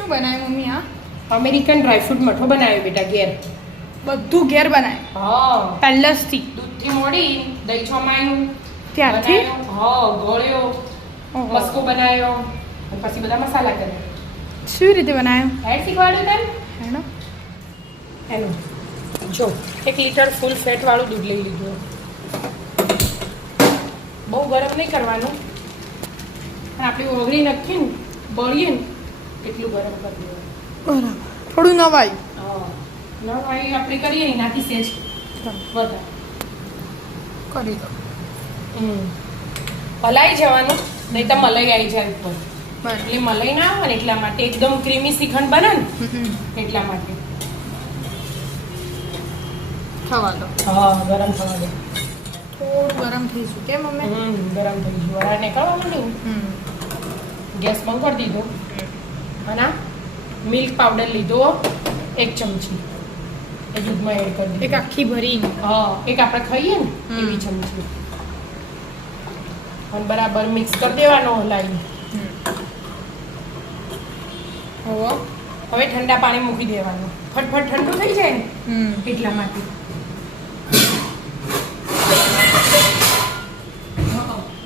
શું બનાવ્યું મમ્મી? આ અમેરિકન ડ્રાયફ્રૂટ મઠો બનાવ્યો બેટા ઘેર. બધું ઘેર બનાય હા, પહેલેથી દૂધથી મોડી દહીં છમાયું ત્યારથી હા ગોળ્યો મસ્કો બનાવ્યો અને પછી બધા મસાલા કર્યા. શું રીતે બનાવ્યું? એડ શીખવાડ્યું તને હેનો એનું જો 1 લીટર ફૂલ ફેટ વાળું દૂધ લઈ લીધું. બહુ ગરમ નહીં કરવાનું અને આપણે ઓગળી નાખીએ ને બળીએ ને એટલું ગરમ કરી દેવાનું. બરાબર, થોડું નવાયું. હા, નવાઈ આપણે કરીએ ને એનાથી સેજ વધારે કરી દો. હલાઈ જવાનું, નહીં તો મલાઈ આવી જાય ઉપર. બરાબર. એટલે મલાઈ ના આવે ને એટલા માટે એકદમ ક્રીમી શ્રીખંડ બને ને એટલા માટે. થવા દો. હા, ગરમ થવા દે. થોડું ગરમ થઈ ગયું કે મમ્મી? ગરમ થઈ ગયું. વરાળ નીકળવા માંડ્યું. ગેસ બંધ કરી દીધો અને મિલ્ક પાવડર લીધો 1 ચમચી એ દૂધમાં એડ કરી દીધો. એક આખી ભરીને. હા, એક આપણે ખાઈએ ને એવી ચમચી અને બરાબર મિક્સ કરી દેવાનો હલાઈને. હવે ઠંડા પાણી મૂકી દેવાનું. ફટફટ ઠંડુ થઈ જાય ને એટલા માટે.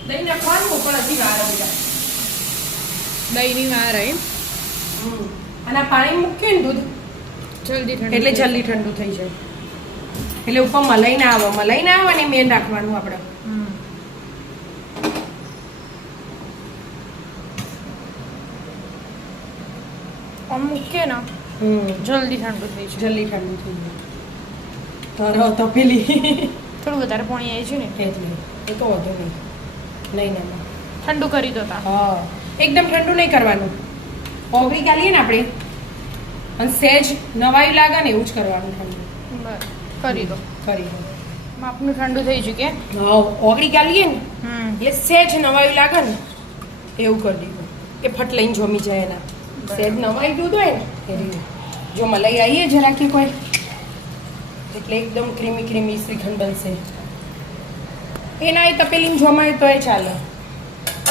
દહીં નાખવાનું પણ હજી વાર બધા દહીંની વાર આવી અને આ પાણી મૂકીએ ને દૂધ જલ્દી ઠંડુ એટલે જલ્દી ઠંડુ થઈ જાય. એટલે ઉપર મલાઈ ના આવે. મલાઈ ના આવે ને મેન રાખવાનું આપણે. આમ મૂકીએ ને જલ્દી ઠંડુ થઈ જાય. જલ્દી ઠંડુ થઈ જાય. તપેલી થોડું વધારે પાણી આવી છે ને એટલે એ તો વધુ નહીં. નહીં ના ઠંડુ કરી દો તા. હા, એકદમ ઠંડુ નહીં કરવાનું. ઓગળી ગાલીએ ને આપણે અને સહેજ નવાઈ લાગે ને એવું જ કરવાનું ઠંડુ. બરાબર, કરી દો. કરી દો. માપનું ઠંડુ થઈ ગયું કે? હા, ઓગળી ગાલીએ ને એટલે સહેજ નવાઈ લાગે ને એવું કરી દીધું કે ફટ લઈને જમી જાય એના. સહેજ નવાઈ દૂધ હોય ને એ રીતે. જો મલાઈ આવીએ જરા કે કોઈ એટલે એકદમ ક્રીમી ક્રીમી શ્રીખંડ બનશે. એના એ તપેલીને જમાય તો એ ચાલે.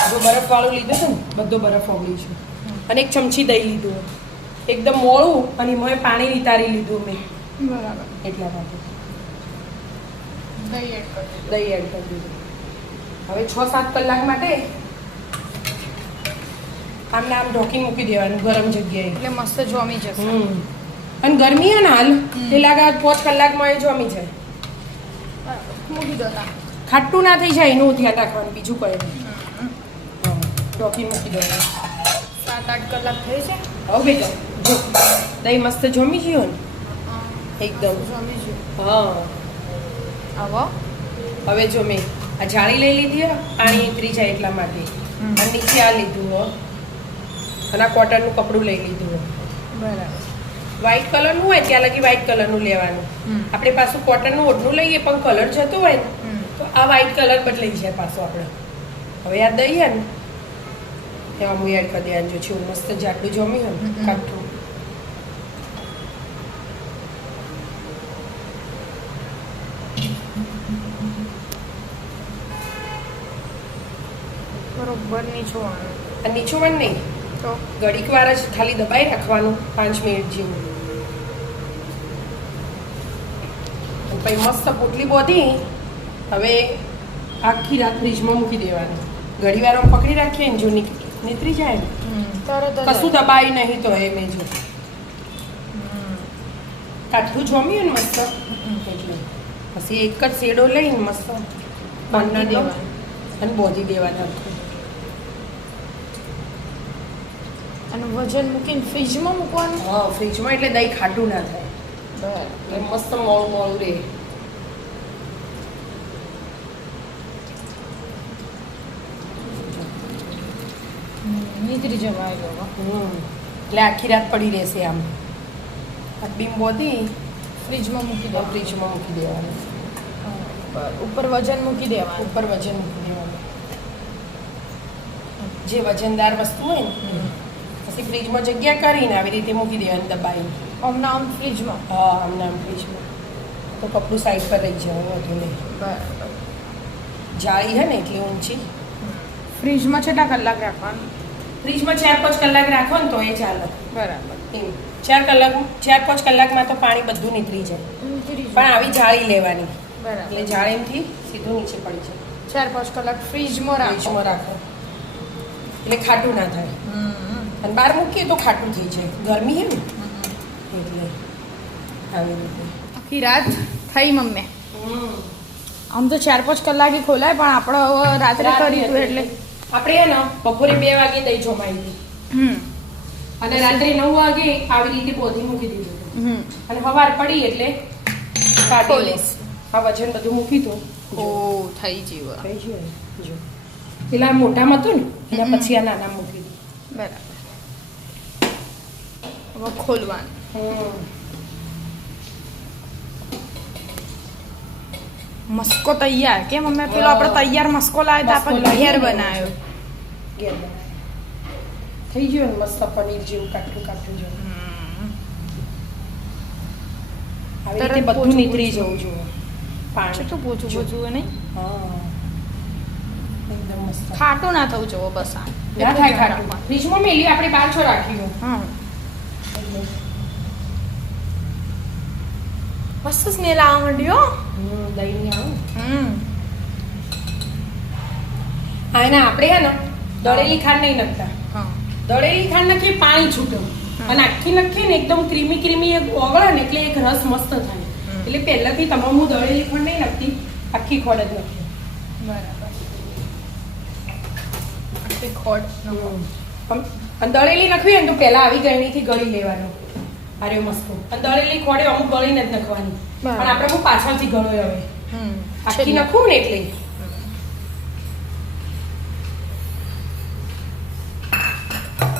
જો બરફવાળું લીધું છે ને બધો બરફ ઓગળી છે અને 1 ચમચી દહીં લીધું એકદમ મોળું અને એમાં પાણી નિતારી લીધું મેં બરાબર. એટલા માટે દહીં એડ કરી દો. દહીં એડ કરી દીધું. હવે 6-7 કલાક માટે આમને આમ ઢોકી મૂકી દેવાનું ગરમ જગ્યાએ. એટલે મસ્ત જોમી જશે. અને ગરમી હે ને હાલ તે લાગે 5 કલાકમાં એ જમી જાય. મૂકી દો તા. ખાટું ના થઈ જાય એનું ધ્યાન રાખવાનું, બીજું કંઈ નહીં. ઢોકી મૂકી દેવાનું. 7-8 કલાક થઈ છે. હવે બેટા જો દહીં મસ્ત જમી ગયું ને એકદમ. જોમી ગયું. હા, આવો. હવે જો મેં આ જાળી લઈ લીધી હો, પાણી ઉતરી જાય એટલા માટે. અને નીચે આ લીધું હો અને આ કોટનનું કપડું લઈ લીધું હો. બરાબર. વ્હાઈટ કલરનું હોય ત્યાં લગી વ્હાઈટ કલરનું લેવાનું. આપણે પાછું કોટનનું ઓઢનું લઈએ પણ કલર જતો હોય ને તો આ વ્હાઈટ કલર બદલાઈ જાય પાછો આપણે. હવે આ દઈએ ને એમાં હું એડ કરી દેવાનું. જો છે મસ્ત જાડું જમી હોય ને કાઠું. બરોબર નીચોવાનું. આ નીચું નહીં, તો ઘડીક વાર જ ખાલી દબાઈ રાખવાનું 5 મિનિટ જેવું. પછી મસ્ત પોટલી બોધી હવે આખી રાત ફ્રીજમાં મૂકી દેવાનું. ઘડી વાર પકડી રાખીએ ને જો નીતરી જાય ને તરત જ કશું દબાઈ નહીં તો એ મેં જો કાઠું જમ્યું ને મસ્ત એટલે પછી એક જ શેડો લઈને મસ્ત બાંધી દેવાનું અને બોધી દેવાના. અને વજન મૂકીને ફ્રીજમાં મૂકવાનું. હા, ફ્રીજમાં એટલે દહીં ખાટું ના થાય. એટલે મસ્ત મોળું મોળું રહે. નીતરી જવાય ગયો. એટલે આખી રાત પડી રહેશે આમ. બીમ બોધી ફ્રીજમાં મૂકી દો. ફ્રીજમાં મૂકી દેવાનું. ઉપર વજન મૂકી દેવાનું. ઉપર વજન મૂકી દેવાનું. જે વજનદાર વસ્તુ હોય ને પછી ફ્રીજમાં જગ્યા કરીને આવી રીતે મૂકી દેવાની દબાઈને. આમના આમ ફ્રીજમાં. હા, આમને આમ ફ્રીજમાં તો કપડું સાઈડ પર રહી જવાનું હતું નહીં. બરાબર. જાળી હે ને એટલી ઊંચી. ફ્રીજમાં કેટલા કલાક રાખવાનું? ફ્રીજમાં 4-5 કલાક રાખો ને તો એ ચાલે. બરાબર. એમ 4-5 કલાકમાં તો પાણી બધું નીકળી જાય. પણ આવી જાળી લેવાની બરાબર. એટલે જાળીથી સીધું નીચે પડી જાય. 4-5 કલાક ફ્રીજમાં રાખો. ફ્રીજમાં રાખો એટલે ખાટું ના થાય. અને બહાર મૂકીએ તો ખાટું થઈ જાય. ગરમી હે ને એટલે આવી રીતે. આખી રાત થઈ મમ્મી. આમ તો 4-5 કલાકે ખોલાય પણ આપણે હવે રાત્રે કરી હતું એટલે આપણે હે ને બપોરે 2 વાગે દહીં જમાઈ દીધું અને રાત્રે 9 વાગે આવી રીતે પોધી મૂકી દીધું અને સવાર પડી એટલે ખોલીશ. આ વજન બધું મૂકી દો. ઓ થઈ ગયું. થઈ ગયું ને જો પેલા મોટામાં હતું ને એના પછી આ નાના મૂકી દીધું. બરાબર. હવે ખોલવાનું. મસ્કો તૈયાર કે મમ્મી પેલો આપણે તૈયાર મસ્કો લાવ્યો તો આપણે ઘેર બનાવ્યો. ઘેર બનાવ્યો. થઈ ગયું ને મસ્ત પનીર જેવું કાઠું કાઠું જેવું. આવી રીતે બધું નીકળી જવું જોઈએ. પાણી તો પોચું પોચું નહીં. હા એકદમ મસ્ત. ખાટું ના થવું જોઈએ બસ આ. ના થાય ખાટું. ફ્રીજમાં મેલી આપણે 5-6 રાખ્યું. હા. મસ્ત સ્મેલ આવવા માંડ્યો. દહીં આવું. આને આપણે હે ને દળેલી ખાંડ નહીં નાખતા. હા. દળેલી ખાંડ નાખીએ પાણી છૂટે અને આખી નાખીએ ને એકદમ ક્રીમી ક્રીમી ઓગળે ને એટલે એક રસ મસ્ત થાય. એટલે પહેલાથી તમામ હું દળેલી ખાંડ નહીં નાખતી, આખી ખોડ જ નાખી. બરાબર. આખી ખોડ. અને દળેલી નાખવી ને તો પહેલા આવી ગળણીથી ગળી લેવાનું. અરે મસ્ત. અને દળેલી ખોડે અમુક ગળીને જ નાખવાની. પણ આપણે હું પાછળથી ગળો હવે આખી નાખું ને એટલે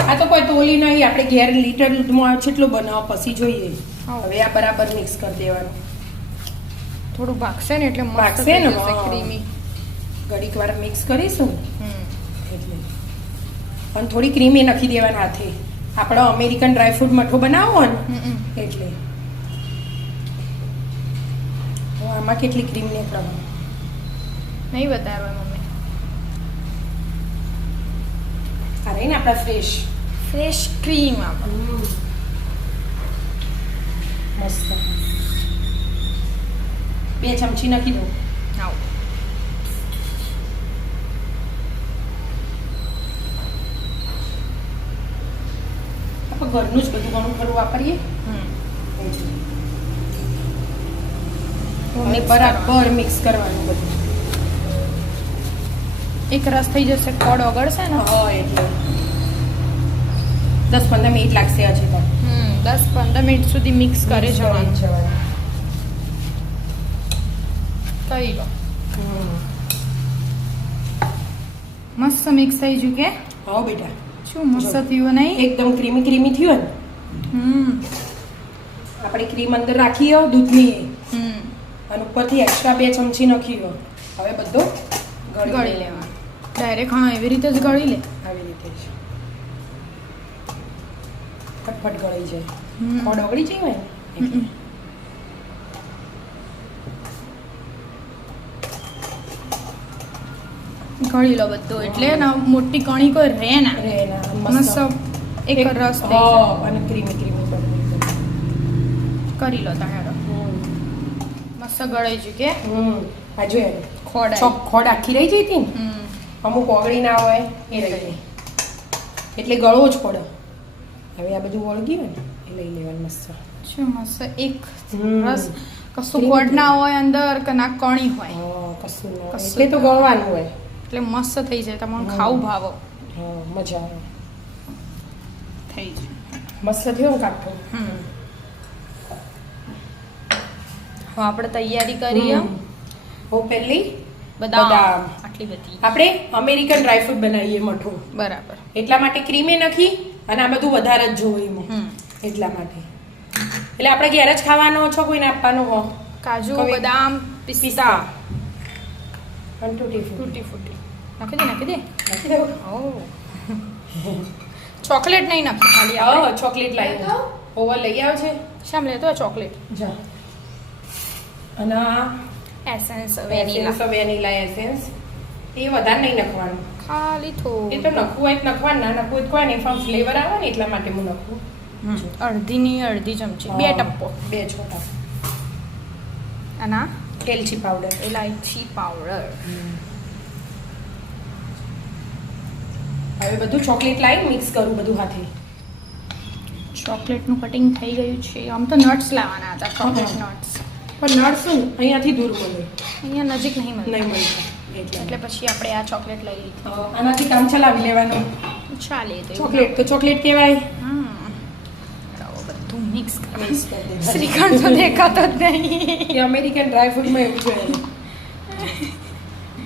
આ તો કોઈ તોલી નહીં. આપણે ઘેર લીટર દૂધમાં જેટલો બનાવો પછી જોઈએ. હવે આ બરાબર મિક્સ કરી દેવાનું. થોડું ભાગશે ને એટલે ભાગશે ને ક્રીમી. ઘડીક વાર મિક્સ કરીશું એટલે અને થોડી ક્રીમી નાખી દેવાના હાથે. આપણો અમેરિકન ડ્રાયફ્રૂટ મઠો બનાવો ને એટલે આમાં કેટલી ક્રીમ નીકળવાની નહીં બતાવ્યા મમ્મી. આ રહી ને આપણા ફ્રેશ ક્રીમ મસ્ત 2 ચમચી નાખી દો. આવો. આપણે ઘરનું જ બધું ઘણું ખરું વાપરીએ અને બરાબર મિક્સ કરવાનું બધું. એક રસ થઈ જશે ખોડ ઓગળશે ને. હા એટલે 10-15 મિનિટ લાગશે હજી તો. 10-15 મિનિટ સુધી મિક્સ કરે જવાનું. કરી લો. મસ્ત મિક્સ થઈ ગયું કે. હા બેટા શું મસ્ત થયું નહીં. એકદમ ક્રીમી ક્રીમી થયું ને. આપણે ક્રીમ અંદર રાખીએ દૂધની અને ઉપરથી એક્સ્ટ્રા 2 ચમચી નાખીએ. હવે બધું ગળી લેવાનું. ડાયરેક્ટ હા એવી રીતે જ ગળી લે. આવી રીતે જ ફટફટ ગળી જાય. ખોડ ઓગળી જાય ને ગળી લો બધું એટલે મોટી કણી કોઈ રહે ના. મસ્ત એક રસ અને ક્રીમી ક્રીમી કરી લો તાણો. મસ્ત ગળાઈ ગયું કે. આ જોઈએ ખોડ આખી રહી જઈ હતી ને. અમુક ઓગળી ના હોય એ રહી જાય એટલે ગળવો જ પડે. હવે આ બધું વળગી હોય ને એ લઈ લેવાનું મસ્ત. શું મસ્ત એક રસ કશું ખોડ ના હોય અંદર કે ના કણી હોય. કશું એટલે તો ગળવાનું હોય એટલે મસ્ત થઈ જાય. તમને ખાવું ભાવો. મજા આવે. થઈ જાય મસ્ત થયો કાઠું. હવે આપણે તૈયારી કરીએ. હું પહેલી બદામ આટલી બધી આપણે અમેરિકન ડ્રાયફ્રૂટ બનાવીએ મઠું. બરાબર. એટલા માટે ક્રીમે નાખી અને આ બધું વધારે જ જોવું એમાં એટલા માટે. એટલે આપણે ઘેર જ ખાવાનો છો કોઈને આપવાનો હો. કાજુ બદામ પિસ્તા અને તૂટી ફૂટી નાખી દે. ચોકલેટ નહીં નાખી ખાલી. ચોકલેટ લાવી ઓવર લઈ આવ છે. શામ લેતો ચોકલેટ. જા અને એસેન્સ વેનીલા એસેન્સ એ વધારે નહીં નાખવાનું. ખાલી એ તો થોડું નખવું હોય તો નખવાનું, ના નખવું હોય તો કોઈ નહીં, પણ ફ્લેવર આવે ને એટલા માટે હું નખું. અડધીની અડધી ચમચી 2 ટપ્પો 2 છોટા અને આ એલચી પાવડર. ઇલાયચી પાવડર. હવે બધું ચોકલેટ લાવી મિક્સ કરું બધું હાથે. ચોકલેટનું કટિંગ થઈ ગયું છે. આમ તો નટ્સ લાવવાના હતા, ચોકલેટ નટ્સ. પણ નટ શું અહીંયાથી દૂર મળે, અહીંયા નજીક નહીં મળે, નહીં મળે એટલે એટલે પછી આપણે આ ચોકલેટ લઈ લીધી. આનાથી કામ ચલાવી લેવાનું. ચાલે તો ચોકલેટ તો ચોકલેટ કહેવાય. બધું મિક્સ મિક્સ કરી દે. શ્રીખંડ તો દેખાતો જ નહીં. એ અમેરિકન ડ્રાય ફ્રૂટમાં એવું છે.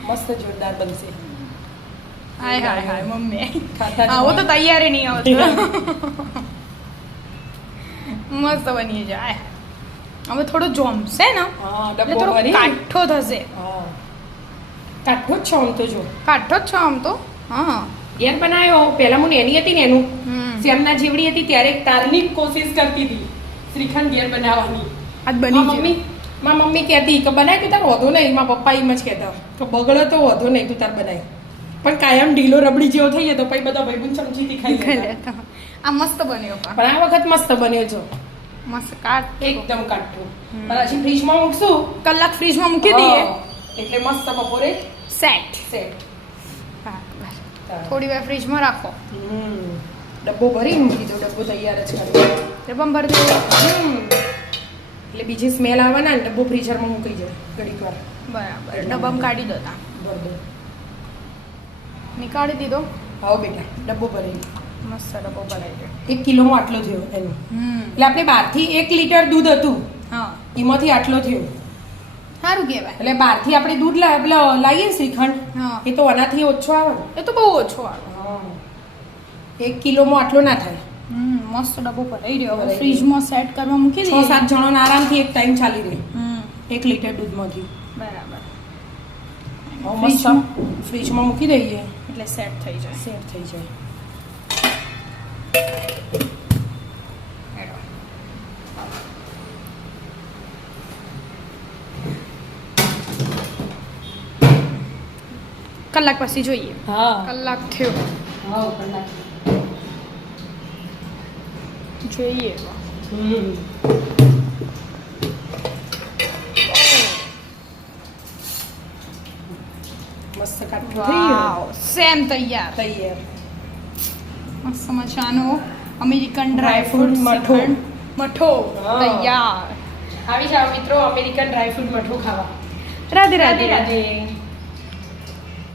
મસ્ત જોરદાર બનશે. હાય હાય હાય મમ્મી, ખાતા આવો તો તૈયારી નહીં આવતો. મસ્ત બની જાય. હવે થોડું જોમશે ને હા, એટલે ડબ્બો થોડો ભરી. કાઠો થશે. હા, કાઠો જ છે આમ તો જો. કાઠો જ છો આમ તો. હા ઘેર બનાવ્યો પહેલા હું નેની હતી ને એનું હમ. શ્યામના જેવડી હતી ત્યારે તારની જ કોશિશ કરતી હતી શ્રીખંડ ઘેર બનાવવાની. આજ બની મારી મમ્મી કહેતી કે બનાય તું તાર વધો નહીં. મારા પપ્પા એમ જ કહેતા કે બગડો તો વધો નહીં, તું તાર બનાય. પણ કાયમ ઢીલો રબડી જેવો થઈ જાય તો પછી બધા ભાઈબંધ ચમચીથી ખાઈ લેતા. આ મસ્ત બન્યો પણ પણ આ વખત મસ્ત બન્યો છો, મસ્ત કાટ એકદમ કાઠું. પણ હજી ફ્રીજમાં મૂકશું કલાક ફ્રીજમાં મૂકી દઈએ એટલે મસ્ત બપોરે સેટ. સેટ. થોડી વાર ફ્રીજમાં રાખો. ડબ્બો ભરી મૂકી દો, ડબ્બો તૈયાર જ કરી ડબ્બામાં ભરી દો. એટલે બીજી સ્મેલ આવે ને ડબ્બો ફ્રીઝરમાં મૂકી જાય ઘડીક વાર. બરાબર, ડબ્બામાં કાઢી દો તા. ભર દો. નીકાળી દીધો. આવો બેટા, ડબ્બો ભરી. મસ્ત ડબ્બો ભરાઈ ગયો. 1 કિલોમાં આટલો થયો એનો. એટલે આપણે બહારથી 1 લીટર દૂધ હતું હા એમાંથી આટલો થયો. સારું કહેવાય. એટલે બહારથી આપણે દૂધ લાવીએ ને શ્રીખંડ, હા એ તો આનાથી ઓછો આવે ને. એ તો બહુ ઓછો આવે. 1 કિલોમાં આટલો ના થાય. મસ્ત ડબ્બો ભરાઈ રહ્યો. હવે ભરાઈ ફ્રીજમાં સેટ કરવા મૂકી 6-7 દઈએ. જણોને આરામથી એક ટાઈમ ચાલી રહે હમ 1 લીટર દૂધમાંથી. બરાબર, મસ્ત ફ્રીજમાં મૂકી દઈએ એટલે સેટ થઈ જાય. સેટ થઈ જાય. કલાક પછી જોઈએ. હા કલાક થયો હા કલાક. જોઈએ. મસ્ત કાઠું થઈ ગયું. વાવ, સેમ તૈયાર. તૈયાર. મસ્ત મજાનો American dry Dry fruit fruit મઠો. મઠો હા. તૈયાર. આવી જાઓ મિત્રો અમેરિકન ડ્રાય ફ્રૂટ મઠું ખાવા. રાધે રાધે. રાધે રાધે.